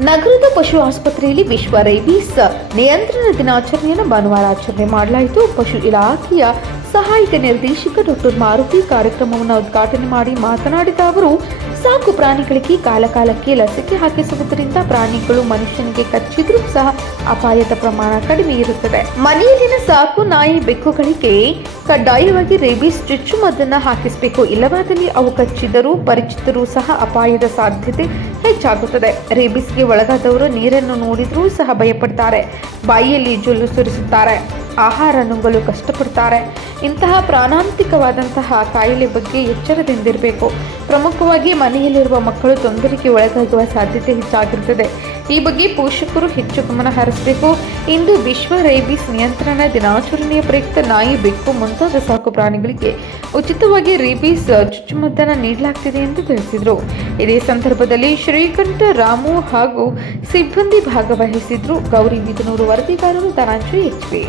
ನಗರದ ಪಶು ಆಸ್ಪತ್ರೆಯಲ್ಲಿ ವಿಶ್ವ ರೈಬೀಸ್ ನಿಯಂತ್ರಣ ದಿನಾಚರಣೆಯನ್ನು ಭಾನುವಾರ ಆಚರಣೆ ಮಾಡಲಾಯಿತು. ಪಶು ಇಲಾಖೆಯ ಸಹಾಯಕ ನಿರ್ದೇಶಕ ಡಾಕ್ಟರ್ ಮಾರುತಿ ಕಾರ್ಯಕ್ರಮವನ್ನು ಉದ್ಘಾಟನೆ ಮಾಡಿ ಮಾತನಾಡಿದ ಅವರು, ಸಾಕು ಪ್ರಾಣಿಗಳಿಗೆ ಕಾಲಕಾಲಕ್ಕೆ ಲಸಿಕೆ ಹಾಕಿಸುವುದರಿಂದ ಪ್ರಾಣಿಗಳು ಮನುಷ್ಯನಿಗೆ ಕಚ್ಚಿದ್ರೂ ಸಹ ಅಪಾಯದ ಪ್ರಮಾಣ ಕಡಿಮೆ ಇರುತ್ತದೆ. ಮನೆಯಲ್ಲಿನ ಸಾಕು ನಾಯಿ ಬೆಕ್ಕುಗಳಿಗೆ ಕಡ್ಡಾಯವಾಗಿ ರೇಬಿಸ್ ಚುಚ್ಚು ಮದ್ದನ್ನು ಹಾಕಿಸಬೇಕು. ಇಲ್ಲವಾದಲ್ಲಿ ಅವು ಕಚ್ಚಿದರೂ ಪರಿಚಿತರೂ ಸಹ ಅಪಾಯದ ಸಾಧ್ಯತೆ ಹೆಚ್ಚಾಗುತ್ತದೆ. ರೇಬಿಸ್ಗೆ ಒಳಗಾದವರು ನೀರನ್ನು ನೋಡಿದರೂ ಸಹ ಭಯಪಡ್ತಾರೆ. ಬಾಯಿಯಲ್ಲಿ ಜೊಲ್ಲು ಸುರಿಸುತ್ತಾರೆ. ಆಹಾರ ನುಂಗಲು ಕಷ್ಟಪಡ್ತಾರೆ. ಇಂತಹ ಪ್ರಾಣಾಂತಿಕವಾದಂತಹ ಕಾಯಿಲೆ ಬಗ್ಗೆ ಎಚ್ಚರದಿಂದಿರಬೇಕು. ಪ್ರಮುಖವಾಗಿ ಮನೆಯಲ್ಲಿರುವ ಮಕ್ಕಳು ತೊಂದರೆಗೆ ಒಳಗಾಗುವ ಸಾಧ್ಯತೆ ಹೆಚ್ಚಾಗಿರುತ್ತದೆ. ಈ ಬಗ್ಗೆ ಪೋಷಕರು ಹೆಚ್ಚು ಗಮನ ಹರಿಸಬೇಕು. ಇಂದು ವಿಶ್ವ ರೇಬಿಸ್ ನಿಯಂತ್ರಣ ದಿನಾಚರಣೆಯ ಪ್ರಯುಕ್ತ ನಾಯಿ ಬೆಕ್ಕು ಮುಂತಾದ ಸಾಕು ಪ್ರಾಣಿಗಳಿಗೆ ಉಚಿತವಾಗಿ ರೇಬಿಸ್, ಚುಚ್ಚುಮದ್ದನ್ನು ನೀಡಲಾಗ್ತಿದೆ ಎಂದು ತಿಳಿಸಿದರು. ಇದೇ ಸಂದರ್ಭದಲ್ಲಿ ಶ್ರೀಕಂಠ, ರಾಮು ಹಾಗೂ ಸಿಬ್ಬಂದಿ ಭಾಗವಹಿಸಿದ್ರು. ಗೌರಿ ಬಿದನೂರು ವರದಿಗಾರರು ಧನಂಜಯ ಎಚ್ಪಿ